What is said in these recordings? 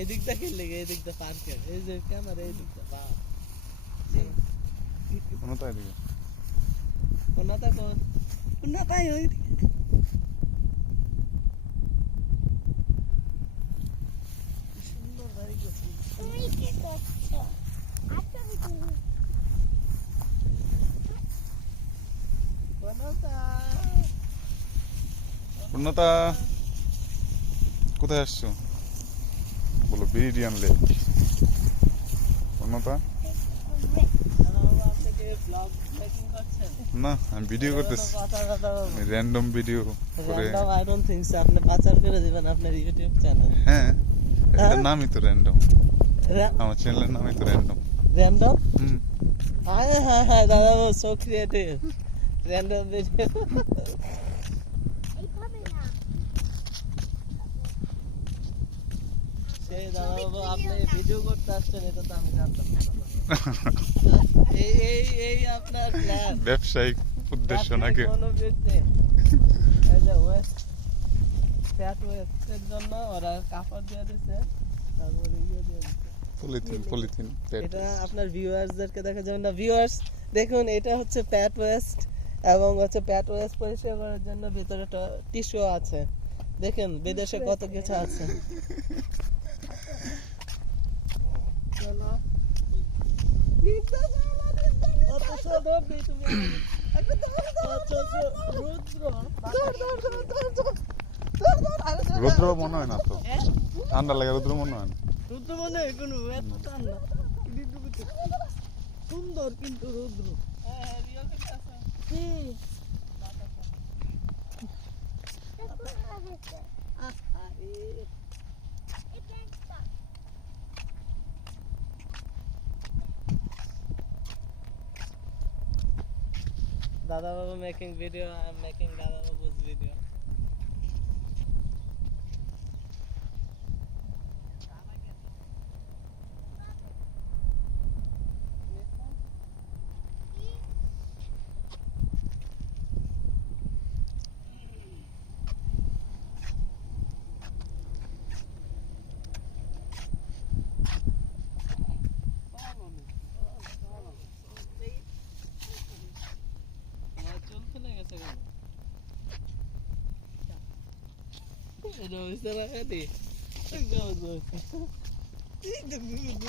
এদিকটা খেললে এদিকটা পার্কের এই যে ক্যামেরা এদিকটা বাহ কোনটা এদিকে কোনটা ওই সুন্দর বাড়ি করছি তুমি কি করছো আচ্ছা তুমি পূর্ণতা কোথায় আসছো বলো বিরিডিয়ান লেক পূর্ণতা না আমি ভিডিও করতেছি র্যান্ডম ভিডিও করে আই ডোন্ট থিংক সো আপনি পাচার করে দিবেন আপনার ইউটিউব চ্যানেল হ্যাঁ এটার নামই তো র্যান্ডম আমার চ্যানেলের নামই তো র্যান্ডম র্যান্ডম হ্যাঁ দাদা সো ক্রিয়েটিভ র্যান্ডম ভিডিও এইভাবে না সেই দাদা বাবু আপনি ভিডিও করতে আসছেন এটা তো আমি জানতাম না এই আপনার প্ল্যান ব্যবসায়িক উদ্দেশ্য নাকি কোনো ব্যক্তি এই যে ফ্যাট ওয়েস্টের জন্য ওরা কাপড় দিয়ে দিচ্ছে তারপরে ইয়ে দিয়ে দিচ্ছে পলিথিন এটা আপনার ভিউয়ার্সদেরকে দেখা যাবে না ভিউয়ার্স দেখুন এটা হচ্ছে প্যাট ওয়েস্ট এবং হচ্ছে প্যাট ওয়েস্ট পরিষ্কার করার জন্য ভিতরে টিস্যু আছে দেখেন বিদেশে কত কিছু আছে চলো রুদ্র মনে হয় না তো ঠান্ডা লাগে রুদ্র মনে হয় না রুদ্র মনে হয় কোনো এত ঠান্ডা সুন্দর কিন্তু রুদ্র Dada Babu making video, I am making Dada Babu's video.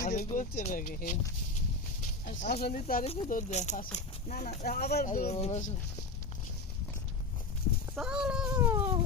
আমি করছি নাকি আসলে তারিখে তোর দেখ না আবার